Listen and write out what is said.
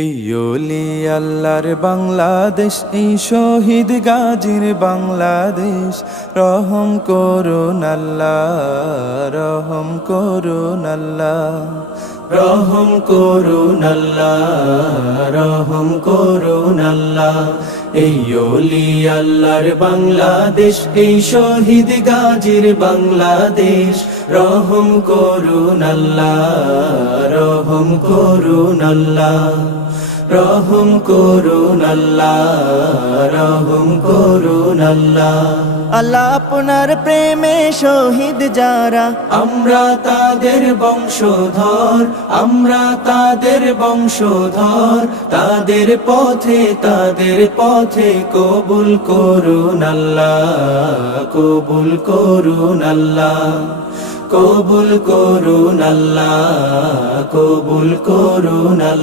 এই ওলি আল্লাহর বাংলাদেশ, এই শহীদ গাজীর বাংলাদেশ। রহম করুন আল্লাহ, রহম করুন আল্লাহ, রহম করুন আল্লাহ, রহম করুন আল্লাহ। এই ওলি আল্লাহর বাংলাদেশ, এই শহীদ গাজীর বাংলাদেশ। রহম করুন আল্লাহ, রহম করুন আল্লাহ, রহম করুন আল্লাহ, রহম করুন আল্লাহ। আল্লাহ আপনার প্রেমে শহীদ যারা, আমরা তাদের বংশধর, আমরা তাদের বংশধর। তাদের পথে কবুল করুন আল্লাহ, কবুল করুন আল্লাহ, কবুল করুন আল্লাহ, কবুল করুন আল্লাহ।